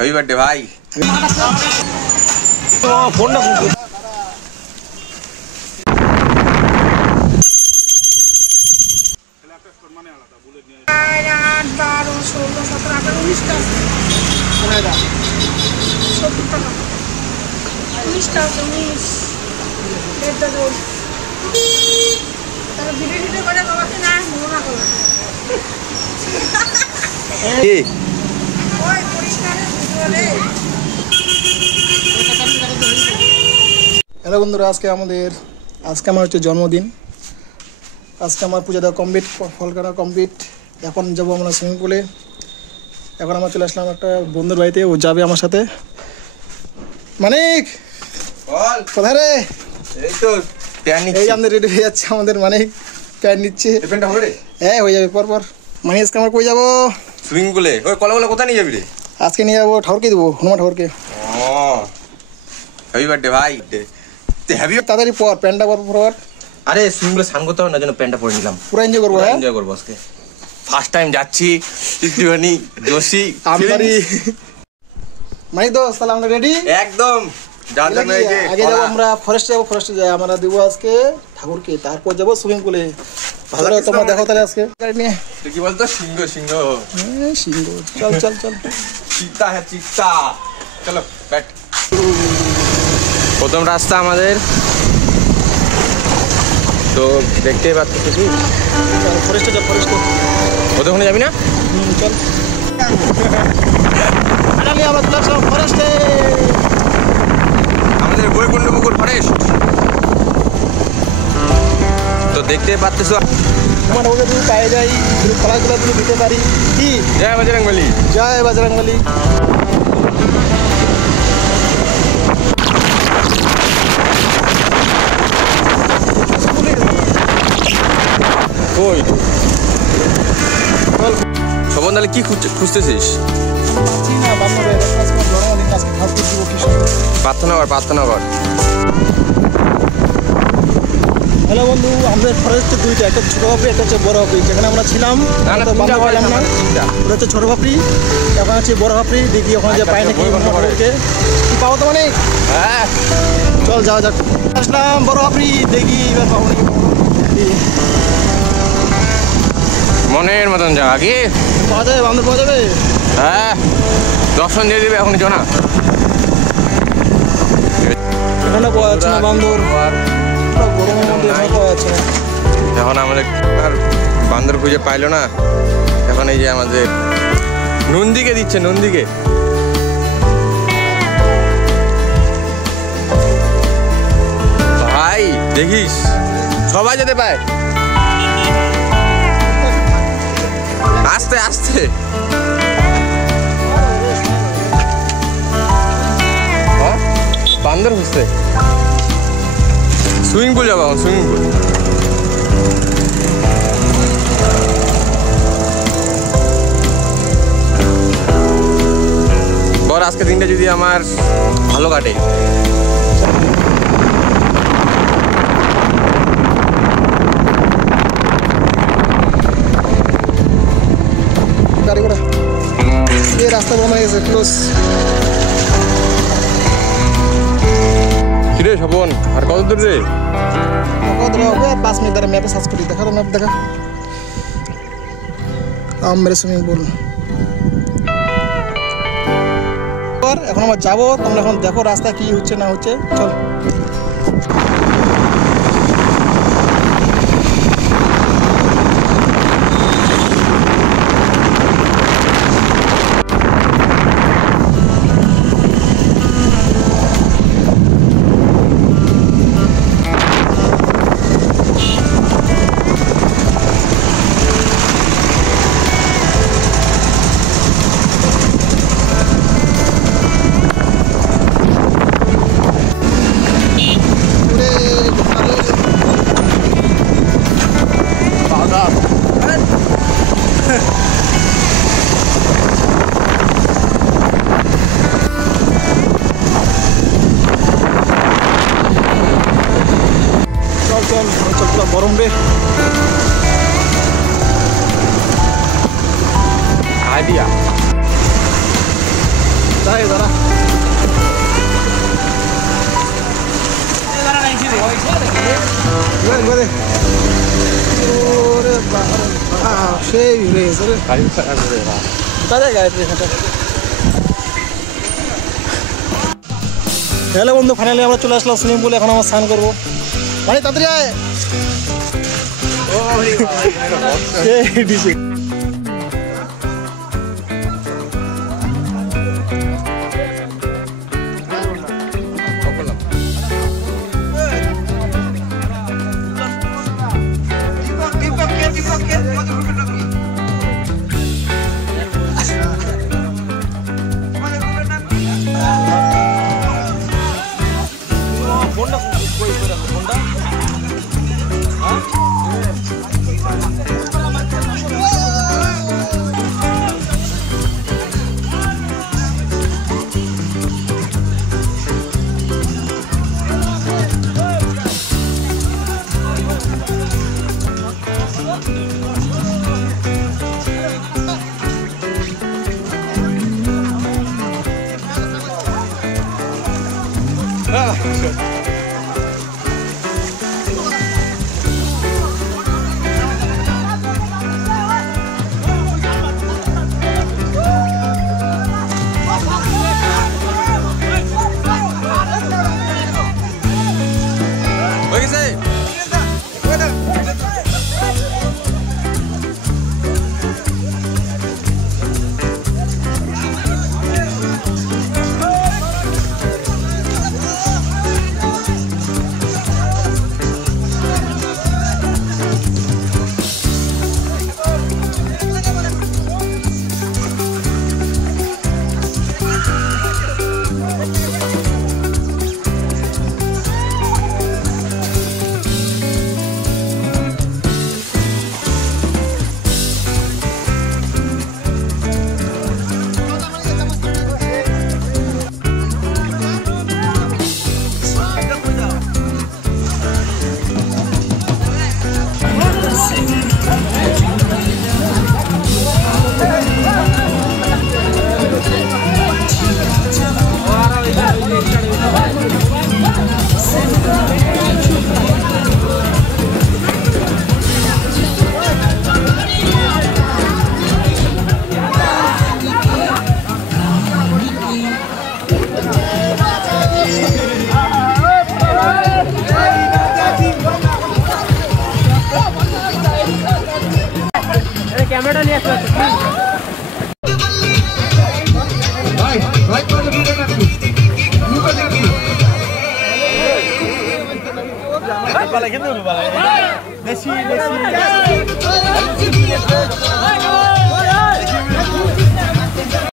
Happy birthday ভাই। ফোনটা hello বন্ধুরা, আজকে আমার হচ্ছে জন্মদিন। আজকে আমার পূজা দেওয়া কমপ্লিট, ফল কাটা কমপ্লিট। এখন যাবো আমরা সুইমিং পুলে। এখন আমরা চলে আসলাম একটা বন্ধুর বাড়িতে, ও যাবে আমার সাথে। মানিক কোথায় রে? এই আমাদের রেডি হয়ে যাচ্ছে, আমাদের মানিক প্যান্ট নিচ্ছে। হ্যাঁ হয়ে যাবে পরপর। মানিক আজকে আমরা কই যাবো? সুইমিং পুলে। ওই কলাগুলো কোথায় নিয়ে যাবি রে? আজকে নিয়ে যাবো ঠাকুরকে দেবো, হনুমান ঠাকুরকে। হ্যাপি বার্থডে ভাই। তাড়াতাড়ি পর, প্যান্টটা পর। আরে সুইমিং পুলে স্নান করতে হবে না, জন্য প্যান্টটা পরে নিলাম। পুরো এনজয় করবো। হ্যাঁ এনজয় করবো আজকে, ফার্স্ট টাইম যাচ্ছি। একটুখানি জোশি আমি মানিক দোস্ত, তাহলে আমরা রেডি একদম। আগে যাবো আমরা ফরেস্টে যাই, আমরা দেবো আজকে ঠাকুরকে, তারপর যাবো সুইমিং পুলে। ভালো তোমরা দেখো তাহলে আজকে গাড়ি নিয়ে। কি বলতো? সিংহ সিংহ চল চিতা হ্যাঁ চিতা। চলো ব্যাট। প্রথম রাস্তা আমাদের, তো দেখতেই পাচ্ছ কিছু। ফরেস্টে ওখানে যাবি না? চল আমরা চলে আসলাম ফরেস্টে। আমাদের বৈকুণ্ঠপুকুর ফরেস্ট। তো দেখতে পাচ্ছ তোমার ওকে তুমি পায়ে যাই, খেলাধুলা তুমি দিতে পারি। কি জয় বজরংবলী, জয় বজরংবলী। শোভন, তাহলে কি খুঁজতেছিস? প্রার্থনা কর। হ্যালো বন্ধু, আমাদের ফরেস্টে দুইটা, একটা ছোট পাপড়ি, একটা হচ্ছে বড় পাপড়ি। যেখানে আমরা ছিলাম ওটা হচ্ছে ছোট পাপড়ি, এখন হচ্ছে বড় পাপড়ি। দেখি ওখানে যে পাই নাকি কি পাবো তো। মানে হ্যাঁ চল যাওয়া যাক। আসলাম বড় পাপড়ি, দেখি এবার পাবো নাকি। মনের মতন জায়গা কি পাওয়া যাবে? বান্দর পাওয়া যাবে? হ্যাঁ, দর্শন দিয়ে দিবে এখন জনা। এখানে পাওয়া যাচ্ছে না বান্দর, গরমের মধ্যে এখানে পাওয়া যাচ্ছে না। এখন আমাদের আর বান্দর খুঁজে পাইলো না। এখন এই যে আমাদের নন্দীকে দিচ্ছে, নন্দীকে। ভাই দেখিস সবাই যেতে পায়। আস্তে বান্দর খুঁজতে। সুইমিং পুল যাবো, সুইমিং পুল। বর আজকে দিনটা যদি আমার ভালো কাটে। গাড়ি ঘোড়া রাস্তা বন্ধ হয়ে গেছে, ক্লোজ। কিরে শোভন, আর কত দূর রে? কত দূর হবে? 5 মিনিট ধরে ম্যাপে সার্চ করি। দেখা তো ম্যাপ দেখা। আমরা সুইমিং পুল এখন আমরা যাবো। তোমরা এখন দেখো রাস্তা কি হচ্ছে না হচ্ছে। চল একবারে ওরে সেই ভিড়ে গেছে রে কোথায় গাড়ি এখানটা। হ্যালো বন্ধু, ফাইনালি আমরা চলে আসলাম সুইমিং পুলে। এখন আমরা স্নান করবো। মানে তাড়াতাড়ি আয়। সেই দিছে ক্যামেরাটা নিয়ে আসতে বেশি